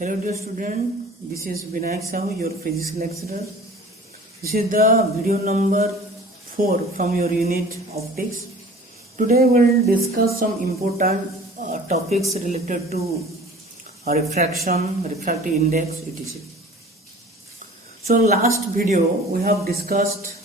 Hello dear student, this is Vinayak Sahu, your physics lecturer. This is the video number 4 from your unit optics. Today we will discuss some important topics related to refraction, refractive index, etc. So last video we have discussed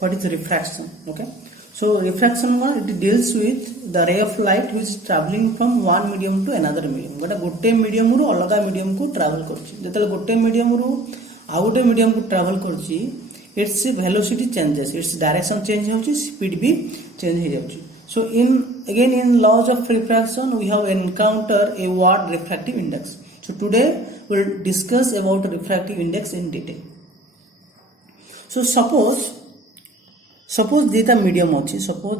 what is refraction. Okay, so refraction it deals with the ray of light which is traveling from one medium to another medium. गोटे medium रू अलग medium को travel करछि जतले गोटे medium रू आ गोटे medium को travel करछि its velocity changes, its direction change होछि, speed भी change हो जाउछि. So in laws of refraction we have encountered a word refractive index. So today we will discuss about refractive index in detail. So suppose the medium अछि, suppose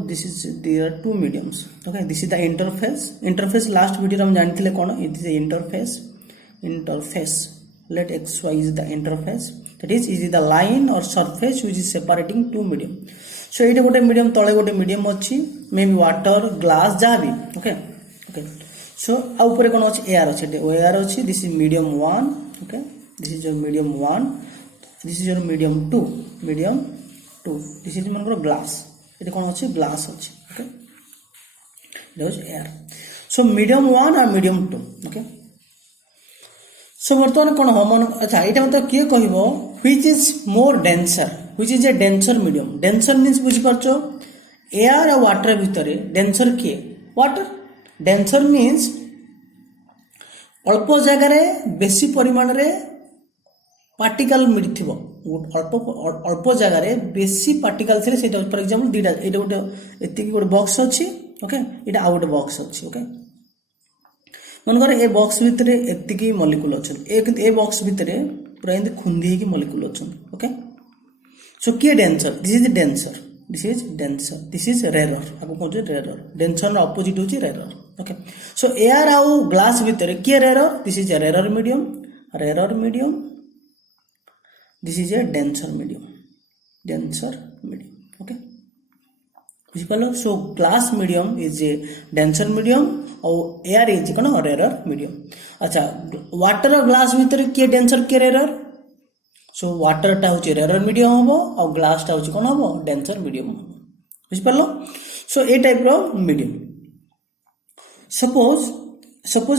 there are two mediums. Okay, this is the interface last video हम जानथिले कोन, it is the interface. Let xy is the interface, that is the line or surface which is separating two medium. So एटा गोटे medium तळे गोटे medium अछि, maybe water, glass जहा भी. Okay, so आ ऊपर कोन अछि, air अछि, this is medium 1. Okay, this is your medium 1, this is your medium 2. This is मनकर glass. ये कौन अच्छी glass अच्छी. Okay, it is air. So medium 1 और medium 2. Okay, so बर्तमान कौन हो मन अच्छा इटा मतलब किए कहिबो which is more denser, which is a denser medium. Denser means बुझी परछो air और water भितरे denser किए water. Denser means अल्प जगह रे बेसी परिमाण रे पार्टिकल मिलथिबो, अल्प जगह रे बेसी पार्टिकल थिले सेटा फॉर एग्जांपल दीटा एटा गोटे एति गोटे बॉक्स अछि. ओके, एटा आ गोटे बॉक्स अछि. ओके, मन करे ए बॉक्स भितरे एतिकी मॉलिक्यूल अछि, ए बॉक्स भितरे पूरा एंद खुंदी की मॉलिक्यूल अछि. ओके, सो के denser, this is denser, this is rarer. आपको कोन जे रेरर, डेंसर रो ऑपोजिट होची रेरर. ओके, सो एयर आउ ग्लास भितरे के rarer, this is rarer medium. This is a denser medium. Okay, so glass medium is a denser medium और air is कौन rarer medium. अच्छा, water और glass भीतर के denser के rarer. So water टा होची rarer medium होबो और glass टा होची कौन होबो denser medium होबो. बुझ पारलो. So ए टाइप रो medium. Suppose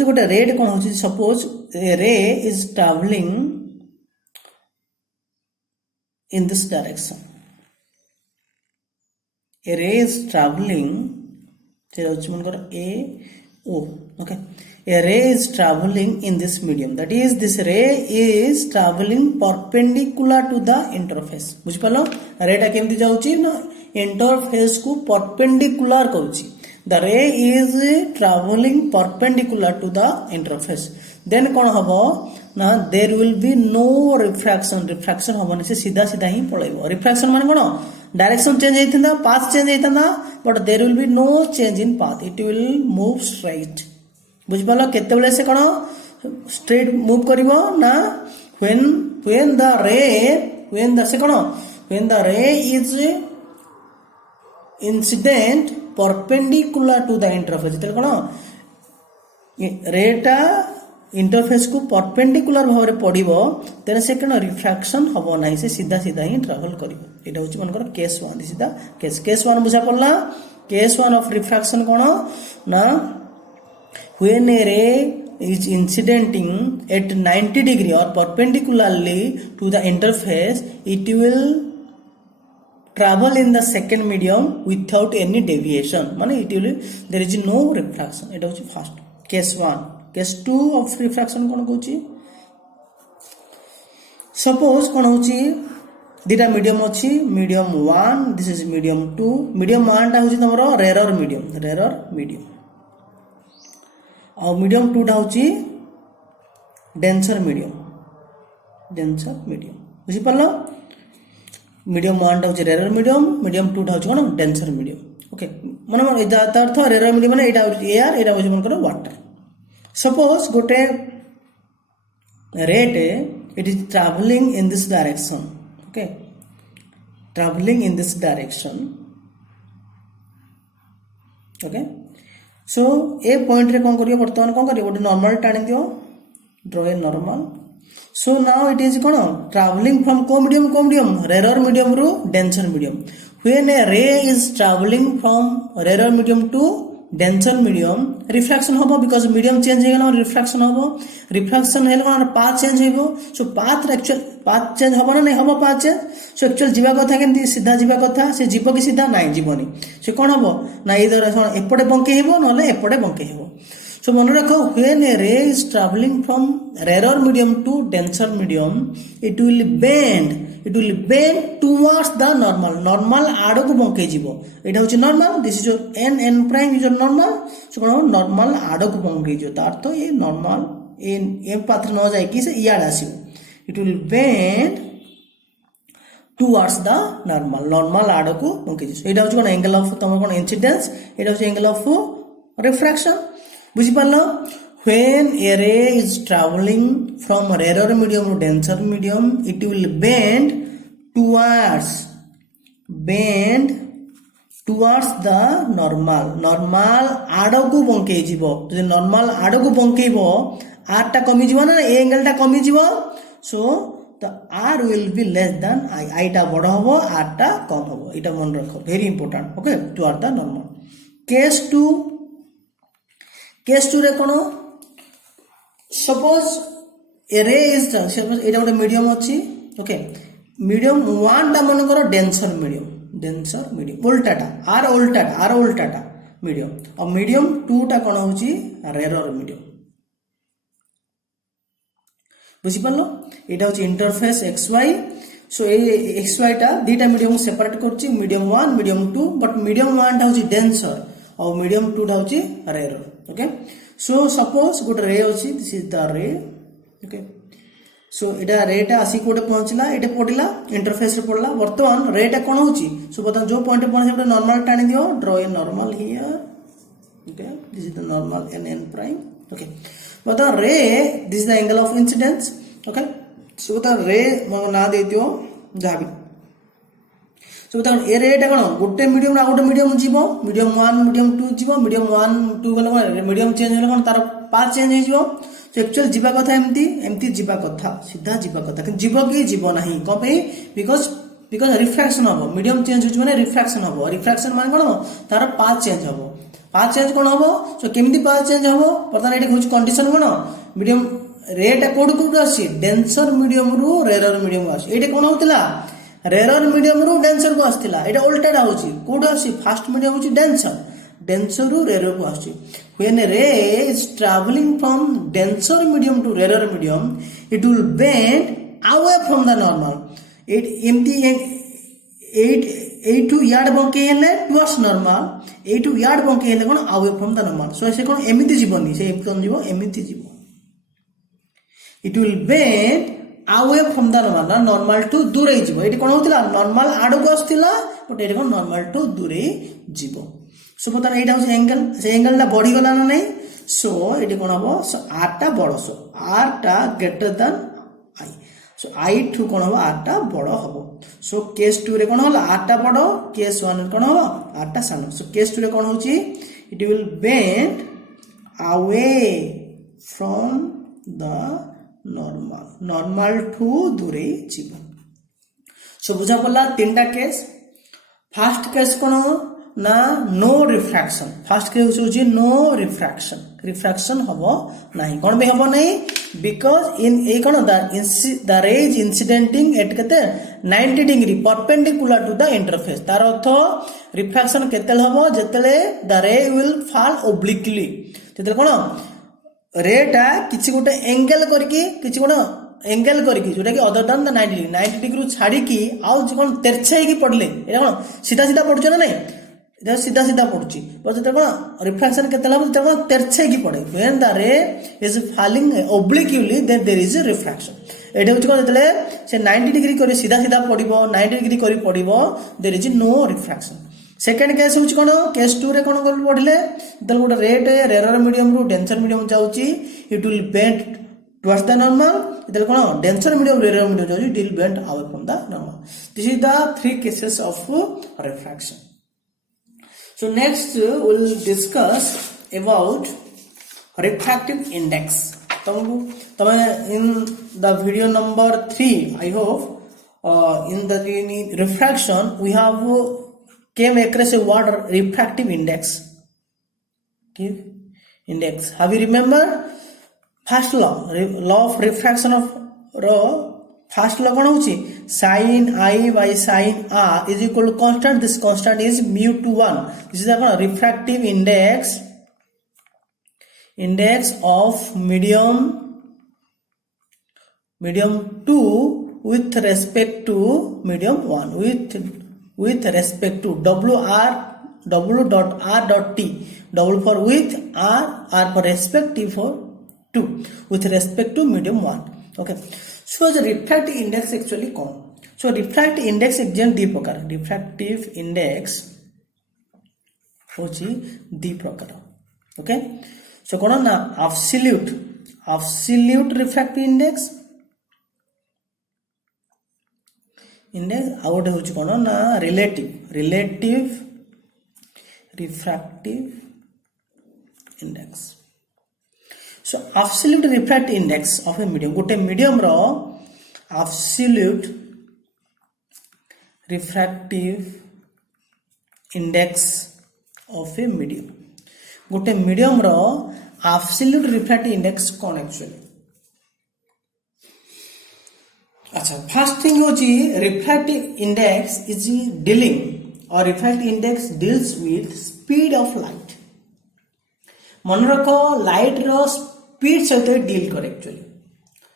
गोटे ray कौन होची, suppose a ray is traveling in this direction. A ray is traveling, okay, a ray is traveling in this medium, that is this ray is traveling perpendicular to the interface. बुझ पालो रे टा केमति जाउची ना interface को perpendicular करूची. The ray is traveling perpendicular to the interface. Then कौन हबो ना there will be no refraction हबनी से सीधा ही पळैबो. Refraction माने कोन डायरेक्शन चेंज हेइतंदा, पाथ चेंज हेइतंदा, but there will be no change in path, it will move straight. बुझ पालो केते बेले से कोन स्ट्रेट मूव करिवो ना when the ray is incident perpendicular to the interface. जेते कोन रे टा इंटरफेस को परपेंडिकुलर भाव रे पड़िबो तेरे से कन रिफ्रैक्शन हबो नाही, से सीधा ही ट्रैवल करिवो. एटा होची मनकर case 1. This is the case 1 बुझा पड़ला. केस 1 ऑफ रिफ्रैक्शन कोन ना when a ray is incidenting at 90 degree or perpendicularly to the interface, it will travel in the second medium without any deviation. माने it will, there is no refraction. एटा होची first case 1. Case 2 of refraction कोन कहूची, suppose कोन होची दीटा medium अछि, medium 1, this is medium 2. Medium 1 टा होची तमरो रेरर मीडियम और मीडियम 2 टा होची डेंसर मीडियम. बुझि पालो. मीडियम 1 टा होची रेरर मीडियम 2 टा होची कोन डेंसर मीडियम. ओके, माने एटा अर्थ रेरर मीडियम माने एटा होची एयर, एटा होची मनकर वाटर. Suppose गोटे ray it is traveling in this direction. Okay, traveling in this direction. Okay, so A point रे कोन करियो, वर्तमान कोन करियो गोटे नॉर्मल टाणी दियो Draw a normal. So now it is traveling from medium rarer medium to denser medium. When a ray is traveling from rarer medium to denser medium, refraction hobo because medium change hegala refraction hobo. Refraction hela path change hobo. So path actual path change hobo na nahi hobo path change. So actual jiba kotha kemti सीधा jiba kotha se jibo ki सीधा nahi jiboni. So kon hobo na either epote bonke hebo nole epote bonke hebo. So mone rakho, when a ray is traveling from rarer medium to denser medium, it will bend towards the normal. Normal adoku bonke jibo. It hoche normal. This is your n prime is your normal. So normal adoku bonke jibo. Tar to ye normal in path no jai ki se iyad asibo. It will bend towards the normal. Normal adoku bonke jibo. It hoche angle of tomar incidence. It hoche angle of refraction. बुझिपारल when a ray is traveling from rarer medium to denser medium, it will bend towards the normal आडकू बंके जीवो जो normal आडकू बंकेइबो r टा कमी जीवो ना a angle टा कमी जीवो so the r will be less than I टा बड़ हबो r टा कम हबो एटा मन रखो very important okay toward the normal. Case 2 रे कोन suppose a ray is suppose एटा गोटे मीडियम अछि ओके मीडियम 1 टा मन करो डेंसर मीडियम उल्टाटा मीडियम और मीडियम 2 टा कोन होछि रेरर मीडियम बुझि पालो एटा होछि इंटरफेस xy सो ए xy टा दुटा मीडियम सेपरेट करछि मीडियम 1 मीडियम 2 बट मीडियम 1 टा होछि डेंसर और मीडियम 2 टा होछि रेरर ओके सो सपोज गोटे रे अछि दिस इज द रे ओके सो एटा रे टा आसी कोटे पहुंचला एटा पडिला इंटरफेस रे पडला वर्तमान रे टा कोन होछि सो बता जो पॉइंट पे पहुंचे नॉर्मल टाणी दियो draw a normal here okay this is the normal n prime okay बता रे this is the angle of incidence okay so बता रे म ना दे दियो जाबी सो बता ए रे टा कोन गोटे मीडियम ना गोटे मीडियम जीवो मीडियम 1 मीडियम 2 जीवो मीडियम 1 2 गले मीडियम चेंज होले कोन तार पाथ चेंज हो जीवो तो एक्चुअल जीवा कथा एमती जीवा कथा सीधा जीवा कथा कि जीव कि जीव नाही को पे बिकॉज़ रिफ्रैक्शन हो मीडियम चेंज हो माने रिफ्रैक्शन माने कोन तार पाथ चेंज कोन हो सो केमिति पाथ चेंज हो परतन एठी होच कंडीशन कोन मीडियम रेट कोड आसी डेंसर मीडियम रु रेरर मीडियम आसी एठी कोन होतला रेरर मीडियम रु डेंसर को आस्थिला एटा उल्टाटा होची कोड आसी फास्ट मीडियम होची denser ru rarer को आसी when a ray is traveling from denser medium to rarer medium it will bend away from the normal it empty 8 to yard bonke hele towards normal 8 to yard bonke hele kon away from the normal so se kon emiti jiboni se kon jibo emiti jibo it will bend away from the normal to dure jibo eti kon hotila normal adu ko astila but eti kon normal to dure jibo सो बता एटा होस angle से angle टा बढ़ी गला ना नहीं सो eighty कोन हबो सो r टा बड़ सो r टा greater than i so i to कोन हबो r टा बड़ हबो सो केस 2 रे कोन होला r टा बड़ केस 1 रे कोन हबो r टा सान सो केस 2 रे कोन होची it will bend away from the normal टू दूरे जीवन सो बुझा पड़ला तीनटा केस फर्स्ट केस कोन ना नो रिफ्रैक्शन फर्स्ट केस होची नो रिफ्रैक्शन हबो नाही कोन बे हबो नाही बिकॉज़ इन ए कोन the ray is incidenting at केते 90 degree perpendicular to the interface तार अर्थ रिफ्रैक्शन केते हबो जेतेले the ray will fall obliquely जेतेले कोन रे टा किछि गोटे एंगल करके जोटा कि अदर देन द 90 डिग्री छाड़ी की आउ कोन तेरछाई की पड़ले एटा कोन सीधा पड़छ ना नहीं इधर सीधा पड़ुची पर जते कोन रिफ्रैक्शन केते लाभ जते कोन तेरछे की पड़े when the ray is falling obliquely then there is refraction एटा होची कोन जते से 90 डिग्री करी सीधा पड़िबो 90 डिग्री करी पड़िबो there is no refraction second case होची कोन केस 2 रे कोन कर पड़िले जते गोटे रेट रेरर मीडियम रु डेंसर मीडियम जाउची it will bend towards the normal जते कोन डेंसर मीडियम रेरर मीडियम जाउची it will bend away from the normal this is the three cases of refraction. So next we'll discuss about refractive index. तुमको तमे in the video number 3 I hope in the refraction we have came across a word refractive index. Index, have you remember first law of refraction of first law कौन होची sin I by sin r is equal to constant. This constant is mu to 1. This is the refractive index of medium 2 with respect to medium 1 with respect to w dot r dot t, w for with, r for respective for 2 with respect to medium 1. Okay, so the refractive index actually कौन, so refractive index exam दी प्रकार, refractive index होची दी प्रकार. Okay, so कौन ना absolute refractive index out होची कौन ना relative refractive index. So absolute refractive index of a medium, गोटे medium रो absolute refractive index of a medium, गोटे medium रो absolute refractive index कौन एक्चुअली. अच्छा, फर्स्ट थिंग होची refractive index is dealing or refractive index deals with speed of light. मन रखो light रो speed सहित डील करे actually.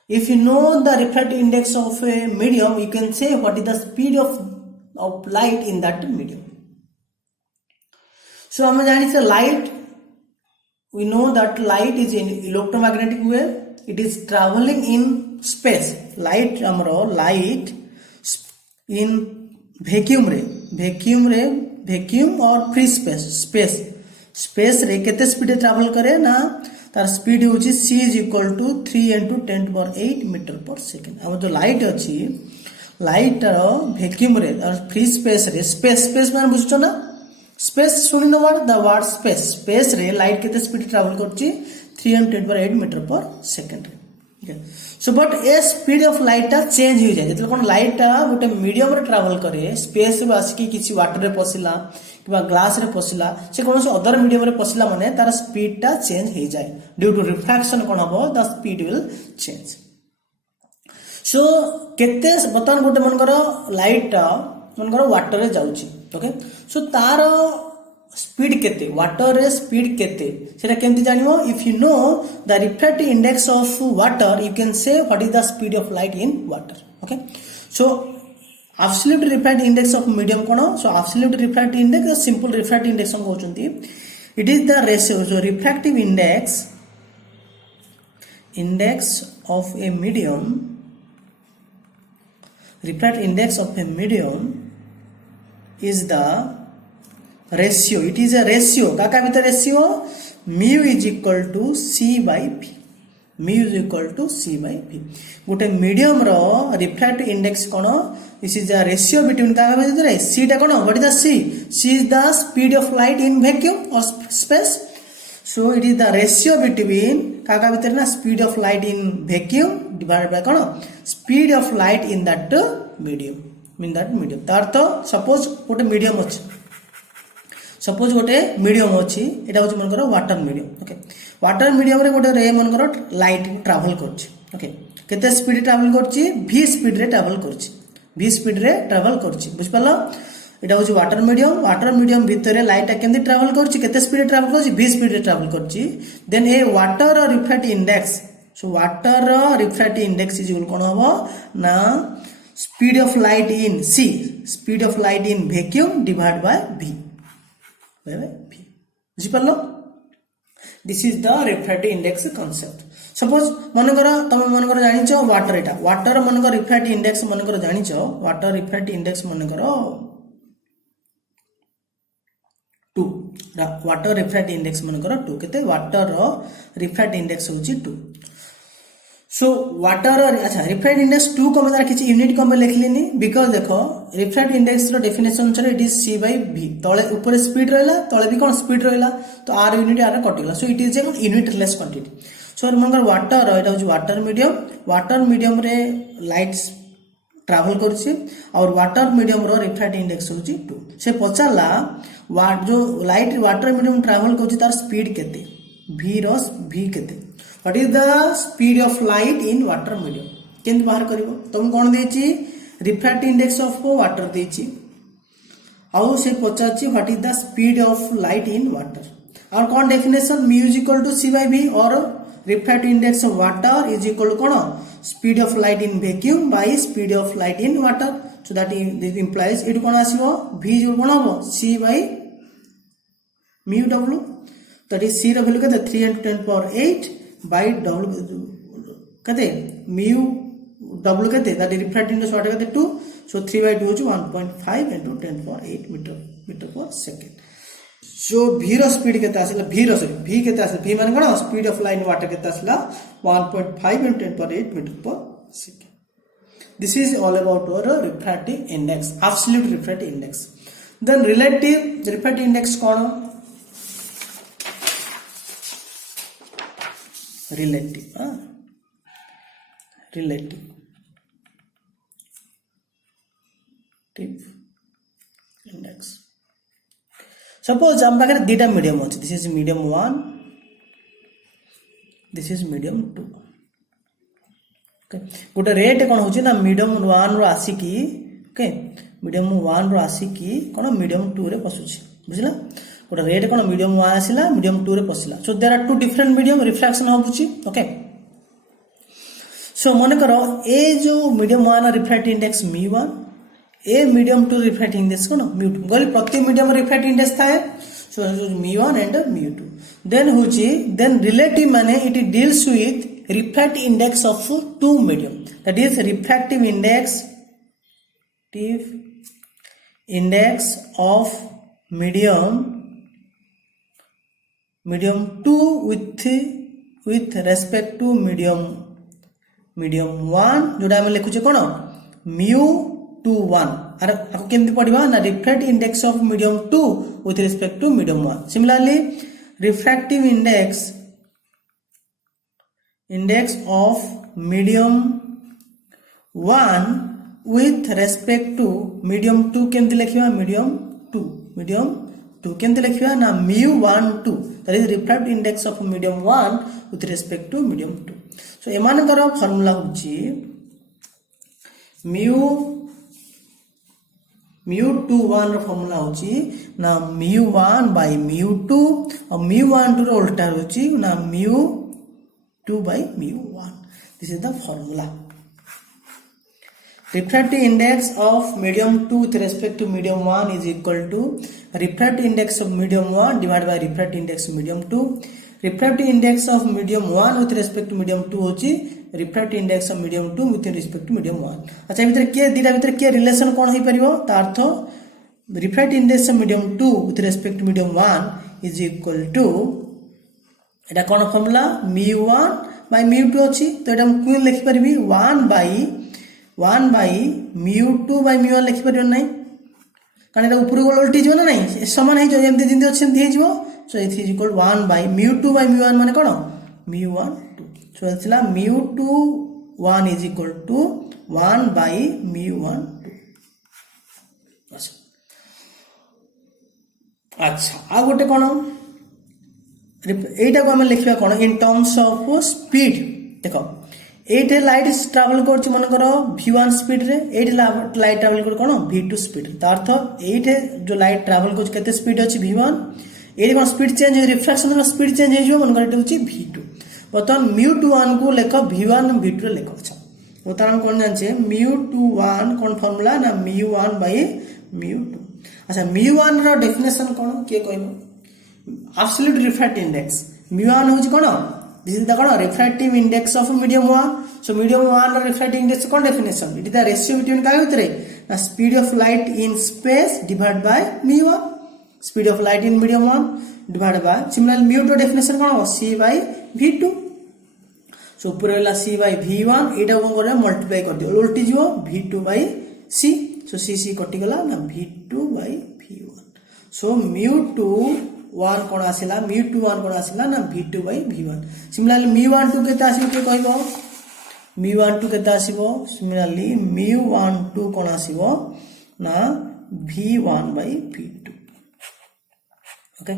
If you know the refractive index of a medium, you can say what is the speed of light in that medium. So हम जानी से light, we know that light is in electromagnetic wave. It is traveling in space. Light हमरो light in vacuum और free space रे केते speed travel करे ना, तार स्पीड होची c is equal to 3 into 10 to power 8 metre per second. अब जो लाइट अछि, लाइट वैक्यूम रे और फ्री स्पेस रे, स्पेस माने बुझछो ना, स्पेस सुनि no word the word space रे लाइट केते स्पीड ट्रैवल करछि 3 into 10 to power 8 metre per second. Okay, so but ए स्पीड ऑफ लाइट टा चेंज हो जाए जेतले कोन लाइट टा गोटे मीडियम रे ट्रैवल करे, स्पेस रे आसी किछि वाटर रे पसिला किबा ग्लास रे पसिला, से कोनोस अदर मीडियम रे पसिला माने तार स्पीड टा चेंज हो जाए. ड्यू टू रिफ्रैक्शन कोन हबो द स्पीड विल चेंज. सो केते बतन गोटे मनकर लाइट टा मनकर वाटर रे जाउची. ओके, सो तार स्पीड केते, वाटर रे स्पीड केते, सेटा केमति जानिबो. If you know the refractive index of water, you can say what is the speed of light in water. Okay, so absolute refractive index of medium कोन, so absolute refractive index a simple refractive index हम कहउचंती. It is the ratio, so refractive index of a medium, refractive index of a medium is the ratio. It is a ratio. काका भीतर ratio mu is equal to c by v. mu is equal to c by v. गोटे medium रो refractive index कोन, this is the ratio between काका भीतर c टा कोन, what is the c is the speed of light in vacuum or space. So it is the ratio between काका भीतर ना speed of light in vacuum divided by कोन speed of light in that medium. तार तो suppose गोटे medium अछि, suppose गोटे medium अच्छी, एटा होची मनकर water medium. Okay, water medium रे गोटे रे मनकर लाइट ट्रैवल करछि. ओके, केते स्पीड ट्रैवल करछि, v स्पीड रे ट्रैवल करछि, v स्पीड रे ट्रैवल करछि. बुझ पालो, एटा होची वाटर मीडियम भितरे लाइट केमति ट्रैवल करछि, केते स्पीड ट्रैवल करछि, v स्पीड रे ट्रैवल करछि. Then a water refractive index, so water refractive index is equal कोन हबो ना speed of light in c, speed of light in vacuum divide by v. बुझिपार, this is the refractive index concept. Suppose मनकर तुम मनकर जानिछ water, एटा water मनकर रिफ्रैक्टिव इंडेक्स मनकर जानिछ, वाटर रिफ्रैक्टिव इंडेक्स मनकर 2, वाटर रिफ्रैक्टिव इंडेक्स मनकर 2, केते वाटर रिफ्रैक्टिव इंडेक्स होची 2. सो वाटर, अच्छा रिफ्रैक्टिव इंडेक्स 2 को मैं किसी यूनिट को मैं लिख लेनी, बिकॉज देखो रिफ्रैक्टिव इंडेक्स रो डेफिनेशन अनुसार it is c by v. तळे ऊपर स्पीड रहला, तळे भी कोन स्पीड रहला, तो r यूनिट r कटिला. So it is a unitless quantity. So मनकर वाटर एटा होची वाटर मीडियम रे लाइट ट्रैवल करुछि और वाटर मीडियम रो रिफ्रैक्टिव इंडेक्स होची 2 से पचारला जो लाइट वाटर मीडियम ट्रैवल करुछि तार स्पीड केते v केते what is the speed of light in water medium केंत बाहर करिवो तुम कोन देछि रिफ्रैक्टिव इंडेक्स ऑफ वाटर देछि आउ से पचारछि what is the speed of light in water और कौन definition mu is equal to c by v और refractive index of water is equal to कौन speed of light in vacuum by speed of light in water so that this implies it कौन आसीबो v जो कौन होबो c by mu w that is c रो value कते 3 into 10 power 8 by w कते mu w कते that is refractive index water कते 2 so 3 by 2 होची 1.5 into 10 power 8 meter per second जो v रो स्पीड केते आसला v केते आसला v माने कोन स्पीड ऑफ लाइट वाटर केते आसला 1.5 into 10 power 8 meter per second this is all about our refractive index absolute refractive index then relative refractive index cone relative index suppose हम पाखे दीटा medium अच्छे this is medium 1 this is medium 2 okay गोटे rate कौन हो ना medium 1 रो आसिकी okay medium 1 रो आसिकी कौन medium 2 रे पसुची बुझला गोटे रेट कौन मीडियम 1 आसिला मीडियम 2 रे पसिला so there are two different medium reflection होबुची ओके सो मन करो ए जो मीडियम 1 रिफ्लेक्टिव इंडेक्स mu1 ए मीडियम 2 रिफ्रैक्टिव इंडेक्स कोन mu2 गली प्रति मीडियम रिफ्रैक्टिव इंडेक्स थाए so mu1 and mu2 then होची देन रिलेटिव माने it deals with refractive index of two medium that is refractive index of medium 2 with respect to medium 1 जोडा हम लिखुचे कोन mu21 अरे आपको केमती पढ़िबा ना refractive index of medium 2 with respect to medium 1 similarly refractive index of medium 1 with respect to medium 2 केमती लिखिबा medium 2 केमती लिखिबा ना mu12 that is refractive index of medium 1 with respect to medium 2 so एमानकर फार्मूला होची mu21 रो formula होची ना mu1 by mu2 और mu12 रो उल्टा होची ना mu2 by mu1 this is the formula refractive index of medium 2 with respect to medium 1 is equal to refractive index of medium 1 divided by refractive index of medium 2 refractive index of medium 1 with respect to medium 2 होची refractive index of medium 2 with respect to medium 1 अच्छा भीतर के दीटा भीतर के relation कोन होई परिबो ता अर्थ refractive index of medium 2 with respect to medium 1 is equal to Etah cone formula mu1 by mu2 अछि तो एटा हम क्यों लिखि परिबी 1 by mu2 by mu1 लिखि परिबो नै कारण एटा ऊपर गोल उल्टी जो ना नै समान है जो जेमते जिंदे अछि सेमते हेजिवो so it is equal 1 by mu2 by mu1 माने कोन mu1 2 so एतला mu2 1 is equal to 1 by mu1 2 अच्छा आ गोटे कोन एटा को हम लिखिबा कोन इन टर्म्स ऑफ स्पीड देखो एटे लाइट ट्रैवल करछि मन करो v1 स्पीड रे एटे लाइट ट्रैवल कर कोन v2 स्पीड ता अर्थ एटे जो लाइट ट्रैवल करछि केते स्पीड अछि v1 एटे कोन स्पीड चेंज रिफ्लेक्शन रो स्पीड चेंज हो मन कर एटे होछि v2 बतन mu21 को लेख v1 v2 रे लेख अच्छा उदाहरण कोन जानछे mu21 कोन फार्मूला ना mu1 by mu2 अच्छा mu1 रो डेफिनेशन कोन के कहबो एब्सोल्यूट रिफ्रैक्टिव इंडेक्स mu1 होछि कोन दिस इज द कोन refractive index of medium 1 so medium 1 रो रिफ्रैक्टिव इंडेक्स कोन definition it is the ratio between का भितरे ना speed of light in space divide by mu1 speed of light in medium 1 divide by similar mu2 definition कोन हो c by v2 सो ऊपर वाला c by v1 एटा को करे मल्टीप्लाई कर दियो उल्टी जिवो v2 by c so c कटि गला ना v2 by v1 so mu2 1 cone आसिला mu21 कोन आसिला ना v2/v1 सिमिलरली mu12 केते आसीबो के कहबो mu12 केते आसीबो सिमिलरली mu12 कोन आसीबो ना v1/v2 okay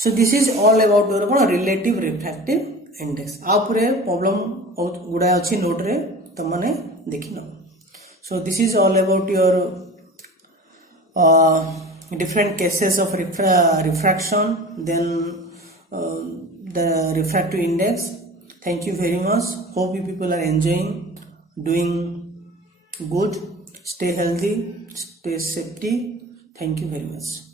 so this is all about your relative refractive index आपरे प्रॉब्लम गुडा अछि नोट रे त माने देखिनो so this is all about your different cases of refraction then the refractive index. Thank you very much. Hope you people are enjoying, doing good, stay healthy, stay safety. Thank you very much.